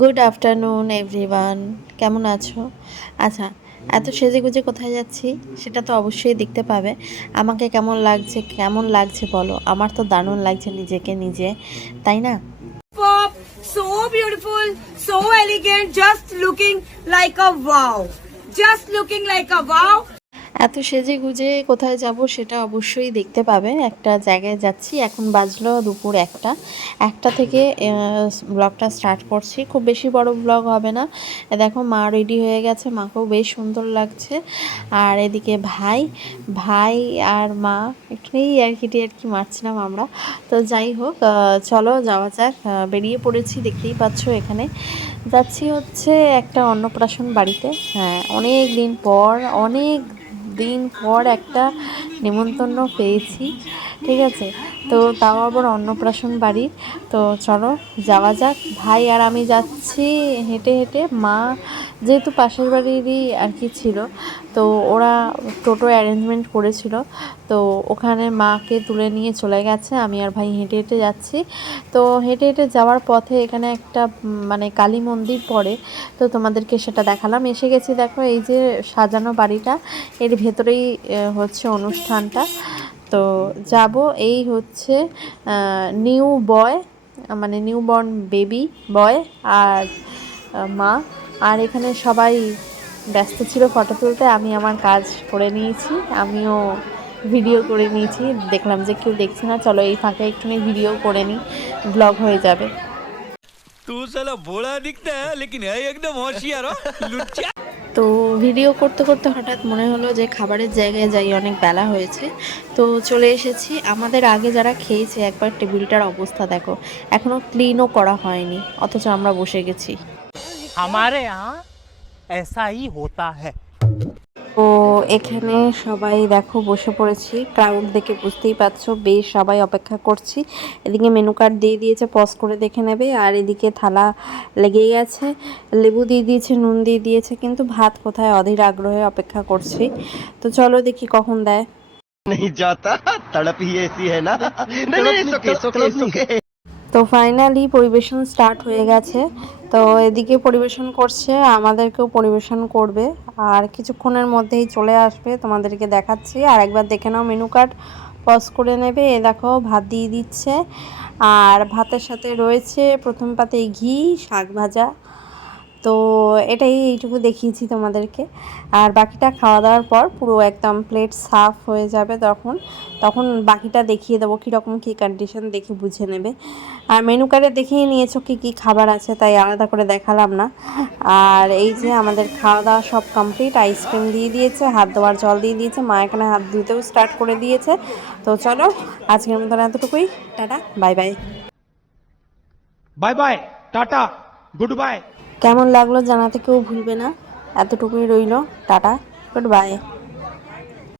Good afternoon everyone কেমন আছো? আচ্ছা এত সেজে গুজে কোথায় যাচ্ছি? সেটা তো অবশ্যই দেখতে পাবে। আমাকে কেমন লাগছে কেমন লাগছে বলো? আমার তো দারুণ লাগছে নিজেকে নিজে তাই না? Pop, so beautiful, so elegant, just looking like a wow. Just looking like a wow. এত সেজে গুজে কোথায় যাব সেটা অবশ্যই দেখতে পাবে একটা জায়গায় যাচ্ছি, এখন বাজলো দুপুর একটা। একটা থেকে ব্লগটা স্টার্ট করছি। খুব বেশি বড় ব্লগ হবে না। দেখো মা রেডি হয়ে গেছে, মাকেও বেশ সুন্দর লাগছে। আর এদিকে ভাই ভাই আর মা একটুই আর কি আর কি মারছিলাম আমরা। তো যাই হোক চলো যাওয়া যাক। বেরিয়ে পড়েছি, দেখতেই পাচ্ছ এখানে। যাচ্ছি হচ্ছে একটা অন্নপ্রাশন বাড়িতে। হ্যাঁ অনেক দিন পর, অনেক দিন পর একটা নিমন্ত্রণ পেয়েছি, ঠিক আছে? তো তাও আবার অন্নপ্রাশন বাড়ি। তো চলো, যাওয়া যাক। ভাই আর আমি যাচ্ছি হেঁটে হেঁটে, মা যেহেতু পাশের বাড়িরই আর কি ছিল, তো ওরা টোটো অ্যারেঞ্জমেন্ট করেছিল। তো ওখানে মাকে তুলে নিয়ে চলে গেছে, আমি আর ভাই হেঁটে হেঁটে যাচ্ছি। তো হেঁটে হেঁটে যাওয়ার পথে এখানে একটা মানে কালী মন্দির পড়ে। তো তোমাদেরকে সেটা দেখালাম। এসে গেছি দেখো, এই যে সাজানো বাড়িটা, এর ভেতরেই হচ্ছে অনুষ্ঠানটা। তো যাব, এই হচ্ছে নিউ বয় মানে নিউ বর্ন বেবি বয় আর মা। আর এখানে সবাই ব্যস্ত ছিল ফটো তুলতে। আমি আমার কাজ করে নিয়েছি আমিও ভিডিও করে নিয়েছি। দেখলাম যে কেউ দেখছে না চলো এই ফাঁকে একটুখানি ভিডিও করে নিই ব্লগ হয়ে যাবে। তো ভিডিও করতে করতে হঠাৎ মনে হলো যে খাবারের জায়গায় যাই অনেক বেলা হয়েছে। তো চলে এসেছি। আমাদের আগে যারা খেয়েছে একবার টেবিলটার অবস্থা দেখো। এখনও ক্লিনও করা হয়নি অথচ আমরা বসে গেছি। हमारे यहाँ ऐसा ही होता है তো এখানে সবাই দেখো বসে পড়েছি ক্রাউড দেখে বুঝতেই পারছো বেশ সবাই অপেক্ষা করছি এদিকে মেনু কার্ড দিয়ে দিয়েছে পজ করে দেখে নেবে আর এদিকে থালা লেগেই গেছে লেবু দিয়ে দিয়েছে নুন দিয়ে দিয়েছে কিন্তু ভাত কোথায় অধীর আগ্রহে অপেক্ষা করছি তো চলো দেখি কখন দেয় नहीं जाता तड़प ही ऐसी है ना नहीं नहीं सुके सुके सुके তো ফাইনালি পরিবেশন স্টার্ট হয়ে গেছে তো এদিকে পরিবেশন করছে, আমাদেরকেও পরিবেশন করবে। আর কিছুক্ষণের মধ্যেই চলে আসবে, তোমাদেরকে দেখাচ্ছি। আর একবার দেখে নাও মেনু কার্ড পজ করে নেবে। এ দেখো, ভাত দিয়ে দিচ্ছে। আর ভাতের সাথে রয়েছে প্রথম পাতে ঘি, শাক ভাজা। তো এটাই এইটুকু দেখিয়েছি তোমাদেরকে। আর বাকিটা খাওয়া দাওয়ার পর পুরো একদম প্লেট সাফ হয়ে যাবে তখন। তখন বাকিটা দেখিয়ে দেবো কীরকম কী কন্ডিশন দেখে বুঝে নেবে। আর মেনু কার্ডে দেখিয়ে নিয়েছো কী কী খাবার আছে, তাই আলাদা করে দেখালাম না। আর এই যে আমাদের খাওয়া দাওয়া সব কমপ্লিট আইসক্রিম দিয়ে দিয়েছে, হাত ধোয়ার জল দিয়ে দিয়েছে, মা এখানে হাত ধুতেও স্টার্ট করে দিয়েছে। তো চলো, আজকের মতন এতটুকুই, tata bye bye bye bye tata. Goodbye কেমন লাগল জানাতে কেউ ভুলবে না। এতটুকুই রইল। টাটা। Good bye